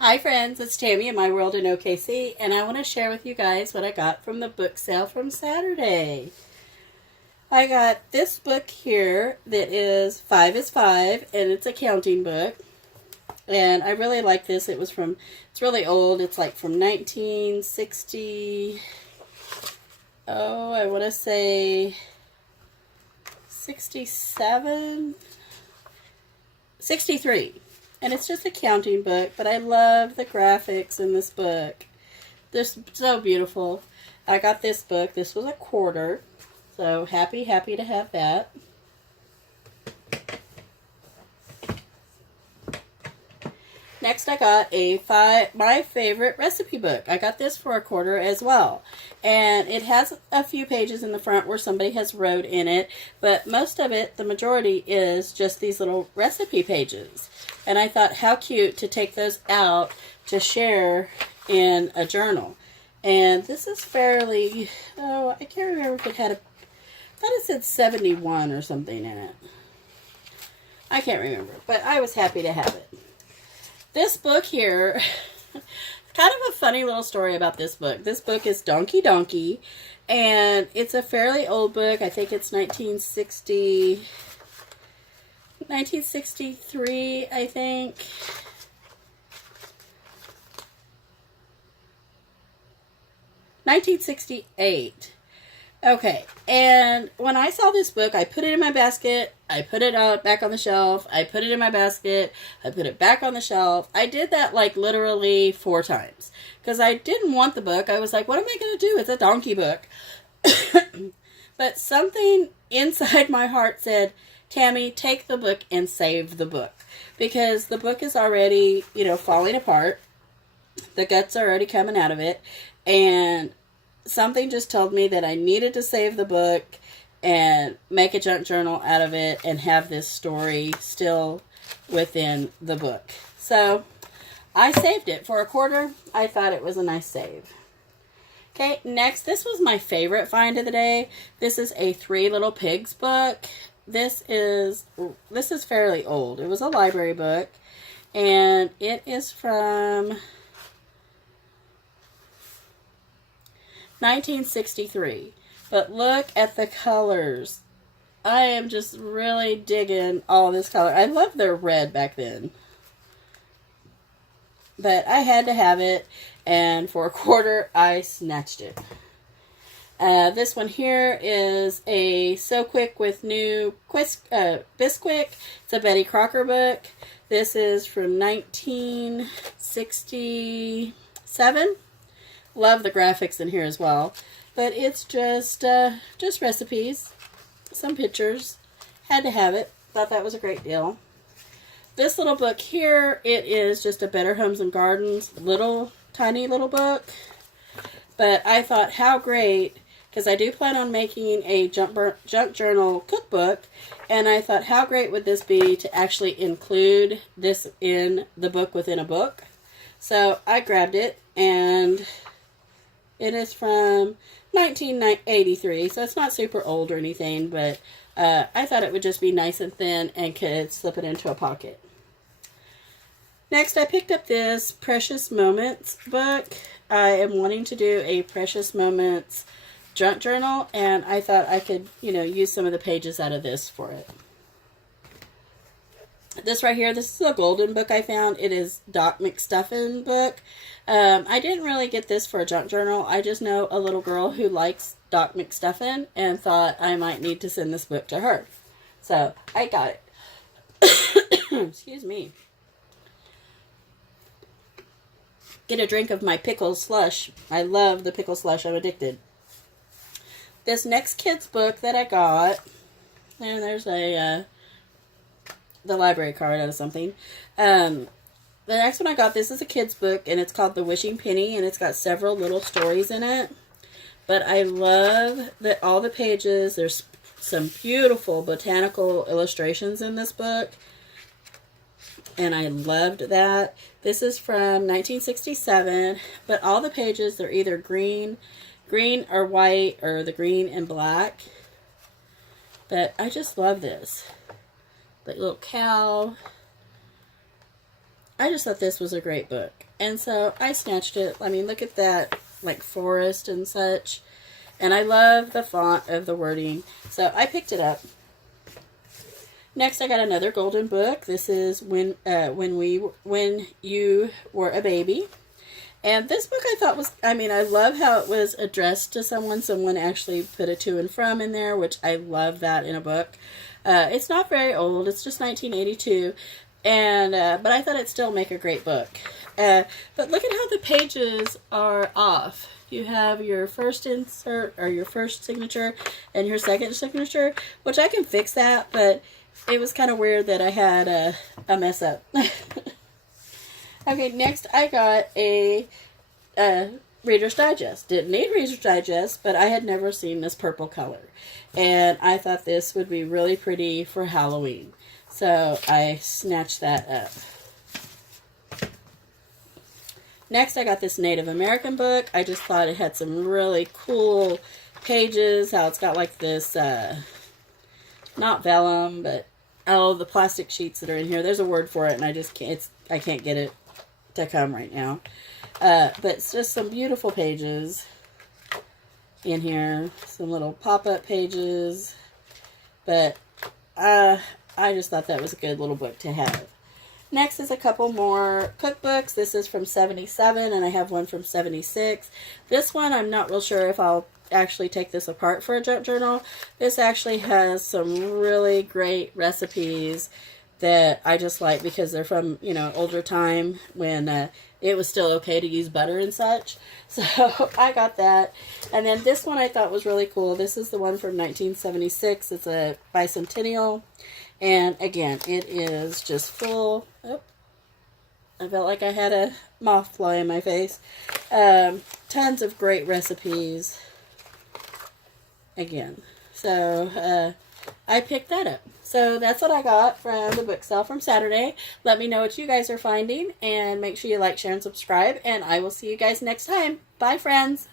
Hi friends, it's Tammy in My World in OKC, and I want to share with you guys what I got from the book sale from Saturday. I got this book here that is 5 is 5, and it's a counting book. And I really like this. It's really old. It's like from 1960, I want to say 67, 63. And it's just a counting book, but I love the graphics in this book. They're so beautiful. I got this book. This was a quarter. So happy to have that. Next I got my favorite recipe book. I got this for a quarter as well. And it has a few pages in the front where somebody has wrote in it, but most of it, the majority, is just these little recipe pages. And I thought how cute to take those out to share in a journal. And this is fairly, I can't remember if it had I thought it said 71 or something in it. I can't remember, but I was happy to have it. This book here, kind of a funny little story about this book. This book is Donkey Donkey, and it's a fairly old book. I think it's 1963, I think. $1968. Okay, and when I saw this book, I put it in my basket, I put it back on the shelf, I put it in my basket, I put it back on the shelf. I did that like literally 4 times, because I didn't want the book. I was like, what am I going to do? It's a donkey book. But something inside my heart said, Tammy, take the book and save the book, because the book is already, falling apart. The guts are already coming out of it, and something just told me that I needed to save the book and make a junk journal out of it and have this story still within the book. So I saved it for a quarter. I thought it was a nice save. Okay, next, this was my favorite find of the day. This is a 3 Little Pigs book. This is fairly old. It was a library book, and it is from 1963. But look at the colors. I am just really digging all this color. I loved their red back then. But I had to have it, and for a quarter, I snatched it. This one here is a So Quick with New Bisquick. It's a Betty Crocker book. This is from 1967. Love the graphics in here as well, but it's just recipes, some pictures. Had to have it. Thought that was a great deal. This little book here, it is just a Better Homes and Gardens tiny little book, but I thought how great, because I do plan on making a junk journal cookbook, and I thought how great would this be to actually include this in the book within a book. So I grabbed it, and it is from 1983, so it's not super old or anything, but I thought it would just be nice and thin and could slip it into a pocket. Next, I picked up this Precious Moments book. I am wanting to do a Precious Moments junk journal, and I thought I could, use some of the pages out of this for it. This right here, this is a golden book I found. It is Doc McStuffin book. I didn't really get this for a junk journal. I just know a little girl who likes Doc McStuffin and thought I might need to send this book to her. So I got it. Excuse me. Get a drink of my pickle slush. I love the pickle slush. I'm addicted. This next kid's book that I got, and there's the library card or something. The next one I got, this is a kid's book, and it's called The Wishing Penny, and it's got several little stories in it. But I love that all the pages, there's some beautiful botanical illustrations in this book, and I loved that. This is from 1967, but all the pages, they're either green or white, or the green and black. But I just love this. Like little cow. I just thought this was a great book. And so I snatched it. I mean, look at that, like forest and such. And I love the font of the wording. So I picked it up. Next, I got another golden book. This is When You Were a Baby. And this book I thought was, I mean, I love how it was addressed to someone. Someone actually put a to and from in there, which I love that in a book. It's not very old. It's just 1982. And but I thought it'd still make a great book. But look at how the pages are off. You have your first insert, or your first signature, and your second signature, which I can fix that, but it was kind of weird that I had a mess up. Okay, next I got a Reader's Digest. Didn't need Reader's Digest, but I had never seen this purple color. And I thought this would be really pretty for Halloween. So I snatched that up. Next I got this Native American book. I just thought it had some really cool pages. How it's got like this, not vellum, but oh, the plastic sheets that are in here. There's a word for it, and I just can't, I can't get it to come right now. But it's just some beautiful pages in here. Some little pop-up pages. But I just thought that was a good little book to have. Next is a couple more cookbooks. This is from 77, and I have one from 76. This one, I'm not real sure if I'll actually take this apart for a junk journal. This actually has some really great recipes that I just like because they're from, you know, older time when it was still okay to use butter and such. So I got that. And then this one I thought was really cool. This is the one from 1976. It's a bicentennial. And again, it is just full. Oh, I felt like I had a moth fly in my face. Tons of great recipes. Again. So I picked that up. So that's what I got from the book sale from Saturday. Let me know what you guys are finding. And make sure you like, share, and subscribe. And I will see you guys next time. Bye, friends.